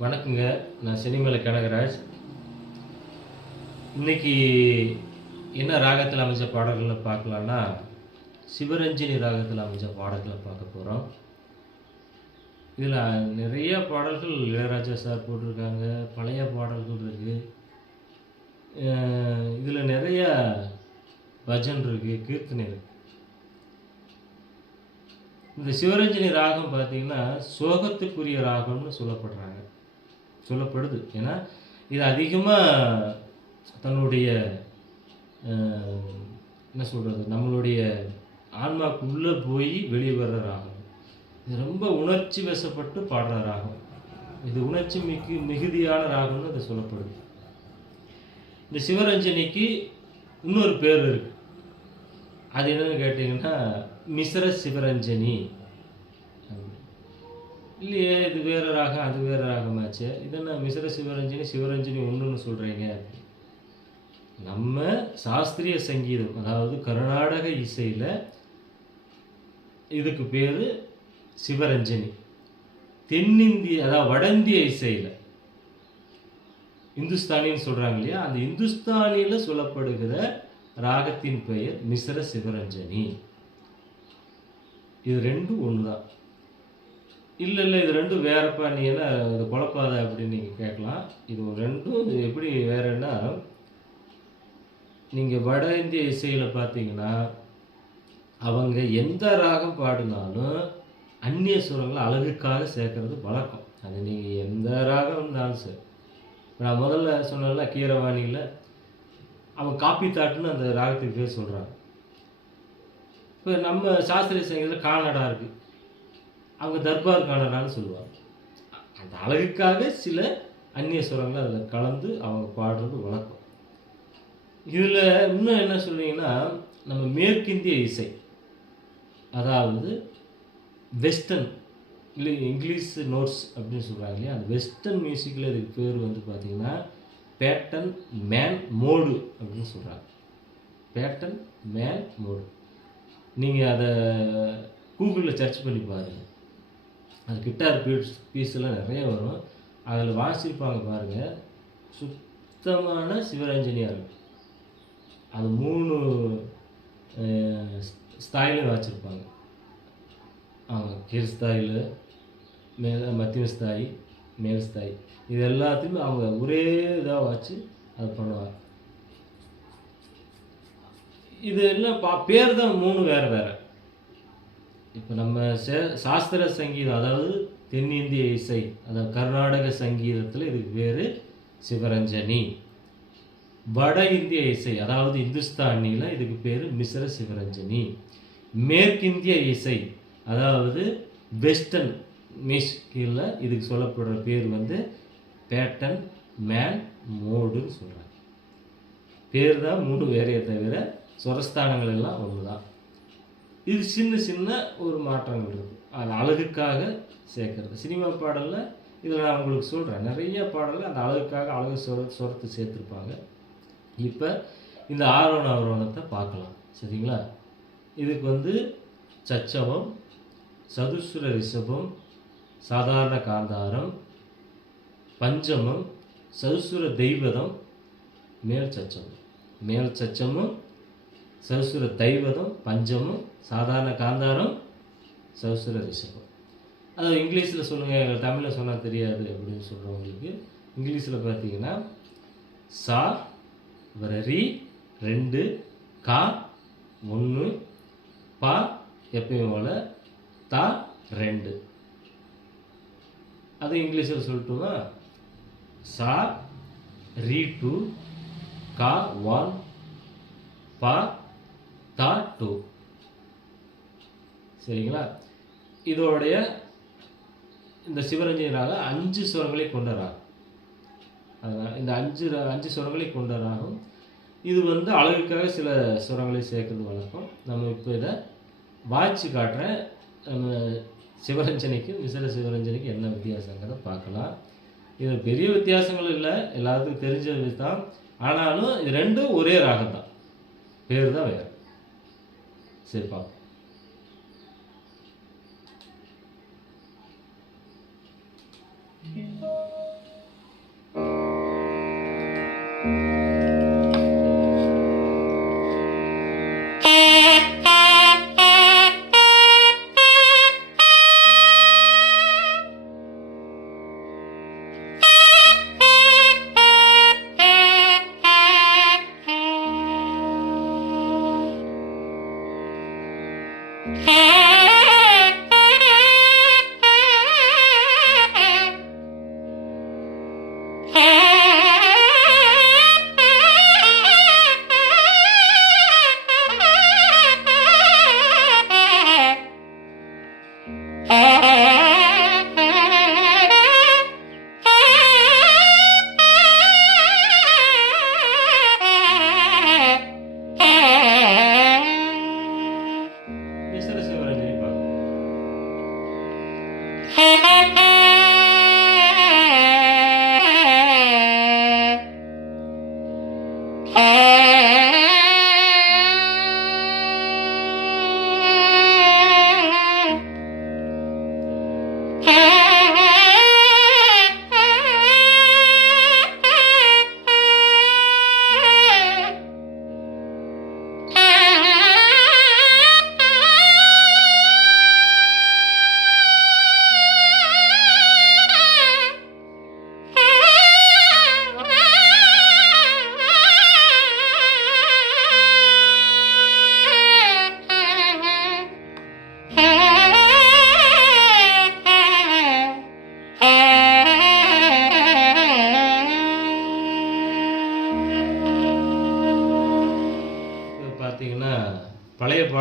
வணக்கங்க. நான் சினிமேல கனகராஜ். இன்னைக்கு என்ன ராகத்தில அமைஞ்ச பாடல்கள பார்க்கலான்னா, சிவரஞ்சனி ராகத்தில அமைஞ்ச பாடல்கள பார்க்க போறோம். இதில நிறைய பாடல்கள் இளையராஜா சார் போட்டிருக்காங்க. பழைய பாடல்கள் இருக்கு. இதில நிறைய பஜன் இருக்கு, கீர்த்தனை இருக்கு. இந்த சிவரஞ்சனி ராகம் பார்த்தீங்கன்னா, சோகத்துக்குரிய ராகம்னு சொல்லப்படுது. ஏன்னா, இது அதிகமா தன்னுடைய அ என்ன சொல்றது? நம்மளுடைய ஆன்மாக்குள்ள போய் வெளிய வர்ற ராகம். இது ரொம்ப உணர்ச்சி வசப்பட்டு பாடுற ராகம். இது உணர்ச்சி மிகுதியான ராகம்னு அது சொல்லப்படுது. இந்த சிவரஞ்சனிக்கு இன்னொரு பேர் இருக்கு. அது என்னன்னு கேட்டீங்கன்னா, மிஸ்ர சிவரஞ்சனி. இல்லையே இது வேற ராகம், அது வேற ராகமாச்சே. இது என்ன மிஸ்ர சிவரஞ்சனி, சிவரஞ்சனி ஒண்ணுன்னு சொல்றீங்க? நம்ம சாஸ்திரிய சங்கீதம், அதாவது கர்நாடக இசையில இதுக்கு பேரு சிவரஞ்சனி. தென்னிந்திய அதாவது வட இந்திய இசையில இந்துஸ்தானின்னு சொல்றாங்க இல்லையா? அந்த இந்துஸ்தானியில சொல்லப்படுகிற ராகத்தின் பெயர் மிஸ்ர சிவரஞ்சனி. இது ரெண்டும் ஒண்ணுதான். இல்ல இது ரெண்டும் வேறப்பா, நீ என்ன இது குழப்பாத அப்படின்னு நீங்க கேட்கலாம். இது ரெண்டும் எப்படி வேறன்னா, நீங்க வட இந்திய இசையில பார்த்தீங்கன்னா, அவங்க எந்த ராகம் பாடினாலும் அந்நிய சுரங்கள அழகுக்காக சேர்க்கறது வழக்கம். அது நீங்க எந்த ராகம் இருந்தாலும் சரி. நான் முதல்ல சொன்னேன்ல கீரவாணியில, அவன் காப்பி தாட்டுன்னு அந்த ராகத்துக்கு பேர் சொல்றாங்க. இப்ப நம்ம சாஸ்திரிய சங்கீதத்துல கானடா இருக்கு. அவங்க தர்பார் கானடான்னு சொல்லுவாங்க. அந்த அழகுக்காக சில அந்நிய சுரங்கள அதில கலந்து அவங்க பாடுறது வழக்கம். இதில இன்னும் என்ன சொல்றீங்கன்னா, நம்ம மேற்கிந்திய இசை, அதாவது வெஸ்டர்ன் இல்லை இங்கிலீஷ் நோட்ஸ் அப்படின்னு சொல்றாங்க இல்லையா? அந்த வெஸ்டர்ன் மியூசிக்ல இதுக்கு பேர் வந்து பார்த்தீங்கன்னா, பேட்டன் மேன் மோடு அப்படின்னு சொல்றாங்க. Batman mode. நீங்க அத கூகுள்ல சர்ச் பண்ணி பாருங்க. அது கிட்டார் பீஸ்லாம் நிறைய வரும். அதில் வாசிப்பாங்க பாருங்க. சுத்தமான சிவரஞ்சனியா இருக்கும். அது 3 ஸ்தாயிலும் வாசிச்சிருப்பாங்க. கீழ் ஸ்தாயில, மத்தியம ஸ்தாயி, மேல் ஸ்தாயி. இது எல்லாத்தையுமே அவங்க ஒரே இதா வச்சு அது பண்ணுவாங்க. இது எல்லாம் பேர் தான் 3 வேற வேற. இப்போ நம்ம சாஸ்திர சங்கீதம், அதாவது தென்னிந்திய இசை, அதாவது கர்நாடக சங்கீதத்தில் இதுக்கு பேர் சிவரஞ்சனி. வட இந்திய இசை, அதாவது இந்துஸ்தானியில் இதுக்கு பேர் மிஸ்ர சிவரஞ்சனி. மேற்கிந்திய இசை, அதாவது வெஸ்டர்ன் மியூசிக்கில் இதுக்கு சொல்லப்படுற பேர் வந்து பேட்டன் மேன் மோடுன்னு சொல்கிறாங்க. பேர் தான் 3 வேறையே தவிர சுரஸ்தானங்கள் எல்லாம் ஒன்று தான். இது சின்ன சின்ன ஒரு மாற்றங்கள் இருக்குது. அது அழகுக்காக சேர்க்கறது. சினிமா பாடலில் இதில் நான் உங்களுக்கு சொல்கிறேன், நிறைய பாடலில் அந்த அழகுக்காக அழகு சுரத்தை சேர்த்துருப்பாங்க. இப்போ இந்த ஆரோண அவரோணத்தை பார்க்கலாம், சரிங்களா? இதுக்கு வந்து சச்சவம், சதுசுர ரிஷபம், சாதாரண காந்தாரம், பஞ்சமம், சதுசுர தெய்வதம், மேல் சச்சவம். மேல் சச்சமும், சதுசுர தெய்வதம், பஞ்சமும், சாதாரண காந்தாரம், சதுசுர ரிஷபம். அதாவது இங்கிலீஷில் சொல்லுங்கள், தமிழில் சொன்னால் தெரியாது அப்படின்னு சொல்கிறவங்களுக்கு இங்கிலீஷில் பார்த்தீங்கன்னா, சா ரி 2, கா 1, பா எப்பயும் போல, தா 2. அது இங்கிலீஷில் சொல்லட்டுமா? சா ரி 2, கா 1, பா தா 2. சரிங்களா? இதோடைய இந்த சிவரஞ்சனி ராகம் 5 சுரங்களை கொண்ட ராகம். அதனால் இந்த 5 சுரங்களை கொண்ட ராகம். இது வந்து அழகுக்காக சில சுரங்களை சேர்க்கறது வழக்கம். நம்ம இப்போ இதை வாய்ச்சி காட்டுறேன். நம்ம சிவரஞ்சனிக்கு மிஸ்ர சிவரஞ்சனிக்கு என்ன வித்தியாசங்கிறத பார்க்கலாம். இது பெரிய வித்தியாசங்கள் இல்லை, எல்லாத்துக்கும் தெரிஞ்சது தான். ஆனாலும் இது ரெண்டும் ஒரே ராகம் தான், பேர் தான் வேறு. சரி பார்ப்போம்.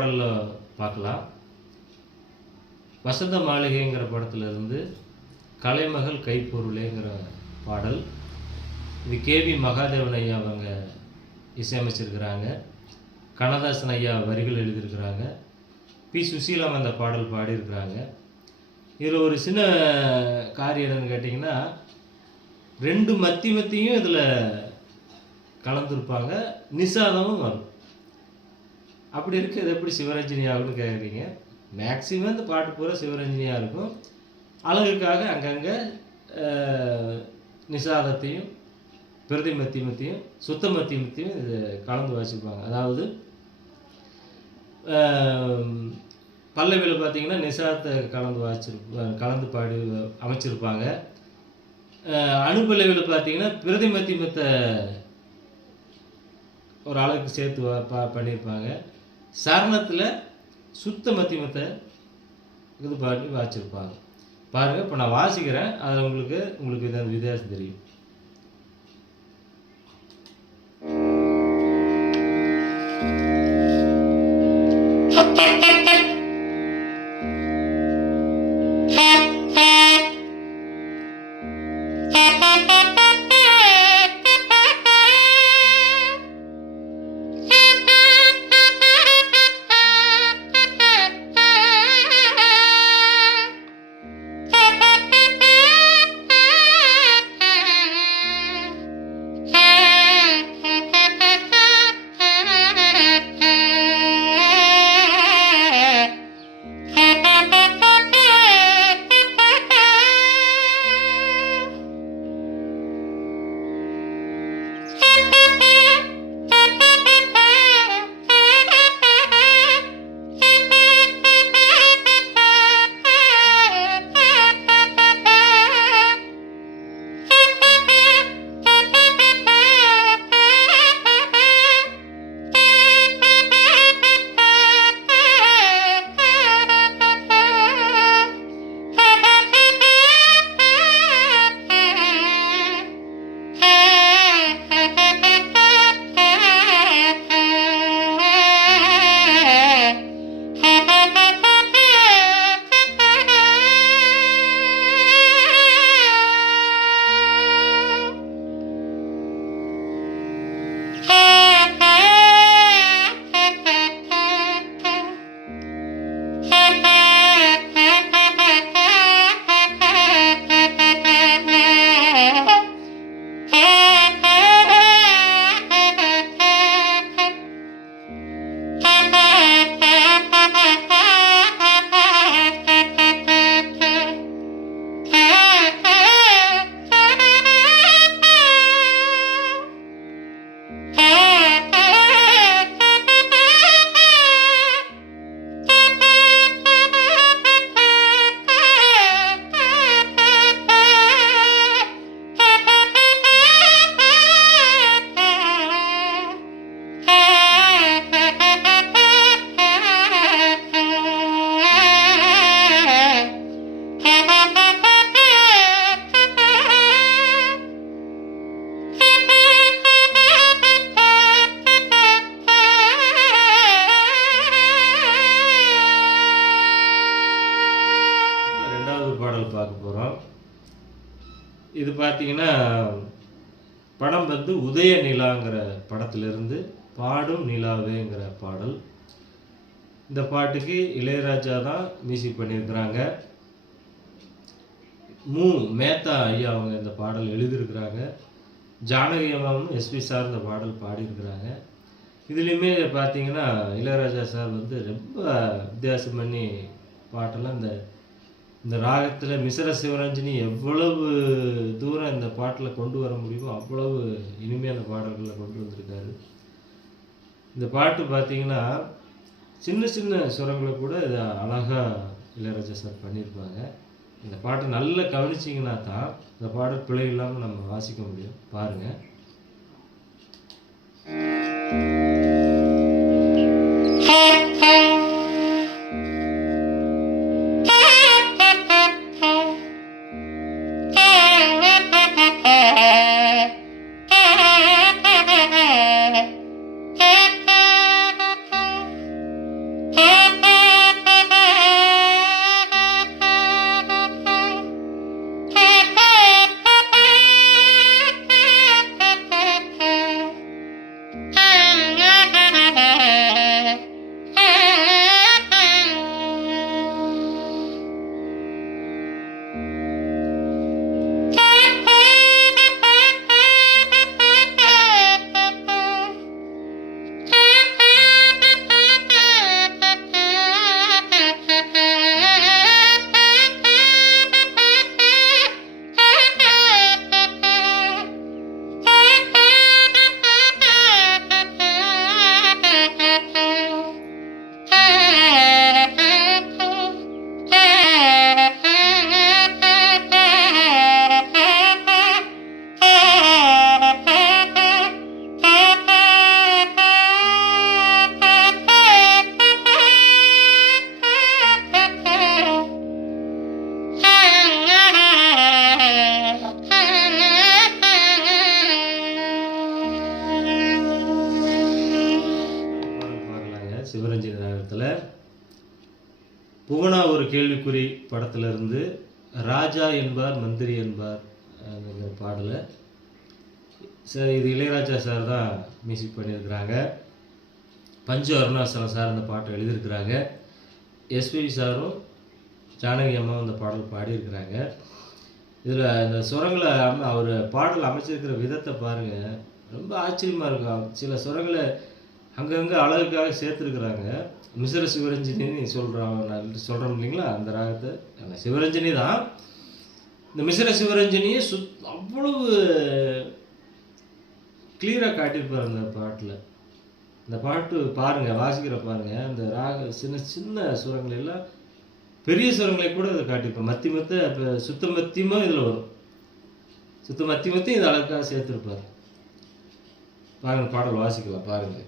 பாடல்ல பார்க்கலாம். வசந்த மாளிகைங்கிற படத்திலிருந்து கலைமகள் கைப்பொருளேங்கிற பாடல். இது கேவி மகாதேவன் ஐயா அவங்க இசையமைச்சிருக்கிறாங்க. கண்ணதாசன் ஐயா வரிகள் எழுதியிருக்கிறாங்க. பி சுசீலாம் அந்த பாடல் பாடியிருக்கிறாங்க. இதில் ஒரு சின்ன காரியம் என்னன்னு கேட்டிங்கன்னா, 2 மத்தியும் இதில் கலந்துருப்பாங்க. நிஷாதமும் வரும். அப்படி இருக்கு இது எப்படி சிவரஞ்சனி ஆகும்னு கேட்குறீங்க. மேக்சிமம் இந்த பாட்டு பூரா சிவரஞ்சனியாக இருக்கும். அழகுக்காக அங்கங்கே நிஷாதத்தையும் பிரதி மத்தியமத்தையும் சுத்த மத்தியமத்தையும் இது கலந்து வாசிப்பாங்க. அதாவது பல்லவியில் பார்த்தீங்கன்னா நிஷாதத்தை கலந்து பாடி அமைச்சிருப்பாங்க. அனுபல்லவியில் பார்த்தீங்கன்னா பிரதி மத்தியமத்தை ஒரு அளவுக்கு சேர்த்து பண்ணியிருப்பாங்க. சரணத்தில் சுத்த மத்தியமத்தை இது பாடி வாசிச்சிருப்பாங்க. பாருங்கள், இப்போ நான் வாசிக்கிறேன். அதில் உங்களுக்கு இது வித்தியாசம் தெரியும். பாடல் பார்க்க போகிறோம். இது பார்த்தீங்கன்னா படம் வந்து உதய நிலாங்கிற படத்திலிருந்து பாடும் நிலாவேங்கிற பாடல். இந்த பாட்டுக்கு இளையராஜா தான் மியூசிக் பண்ணியிருக்கிறாங்க. மேத்தா ஐயா அவங்க இந்த பாடல் எழுதியிருக்கிறாங்க. ஜானகி அம்மாவும் எஸ்பி சார் இந்த பாடல் பாடியிருக்கிறாங்க. இதுலேயுமே பார்த்தீங்கன்னா இளையராஜா சார் வந்து ரொம்ப வித்தியாசம் பண்ணி பாட்டெல்லாம் இந்த ராகத்தில் மிஸ்ர சிவரஞ்சனி எவ்வளவு தூரம் இந்த பாட்டில் கொண்டு வர முடியுமோ அவ்வளவு இனிமையான பாடல்களை கொண்டு வந்திருக்காரு. இந்த பாட்டு பார்த்தீங்கன்னா சின்ன சின்ன சுரங்களை கூட இதை அழகாக இளையராஜா சார் பண்ணியிருப்பாங்க. இந்த பாட்டை நல்லா கவனிச்சிங்கன்னா தான் இந்த பாடல் பிழை இல்லாமல் நம்ம வாசிக்க முடியும். பாருங்கள். புவனா ஒரு கேள்விக்குறி படத்திலிருந்து ராஜா என்பார் மந்திரி என்பார் அந்த பாடலை சார் இது இளையராஜா சார் தான் மியூசிக் பண்ணியிருக்கிறாங்க. பஞ்சு அருணாசலம் சார் அந்த பாட்டை எழுதியிருக்கிறாங்க. எஸ்பிபி சாரும் ஜானகி அம்மாவும் அந்த பாடல் பாடியிருக்கிறாங்க. இதில் இந்த சுரங்களை அவர் பாடல் அமைச்சிருக்கிற விதத்தை பாருங்கள், ரொம்ப ஆச்சரியமாக இருக்கும். சில சுரங்களை அங்கங்கே அழகுக்காக சேர்த்துருக்குறாங்க. மிஸ்ர சிவரஞ்சனின்னு சொல்கிறோம் இல்லைங்களா, அந்த ராகத்தை அந்த சிவரஞ்சனி தான். இந்த மிஸ்ர சிவரஞ்சனியை அவ்வளவு கிளியராக காட்டியிருப்பார் அந்த பாட்டில். இந்த பாட்டு பாருங்கள், வாசிக்கிற பாருங்கள், அந்த ராக சின்ன சின்ன சுரங்கள் எல்லாம் பெரிய சுரங்களை கூட அதை காட்டியிருப்பேன். மத்தி இப்போ சுத்த மத்தியமாக இதில் வரும், சுத்த மத்தியத்தையும் இது அழகாக சேர்த்துருப்பார். பாருங்கள், பாடல் வாசிக்கலாம் பாருங்கள்.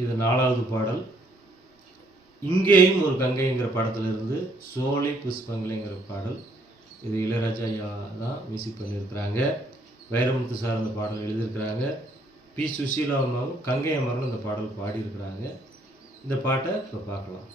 இது 4வது பாடல். இங்கேயும் ஒரு கங்கைங்கிற படத்திலிருந்து சோலை புஷ்பங்களைங்கிற பாடல். இது இளையராஜா ஐயா தான் மியூசிக் பண்ணியிருக்கிறாங்க. வைரமுத்து சார் அந்த பாடல் எழுதியிருக்கிறாங்க. பி சுசீலா அம்மாவும் கங்கை அமரன் அந்த பாடல் பாடியிருக்கிறாங்க. இந்த பாட்டை இப்போ பார்க்கலாம்.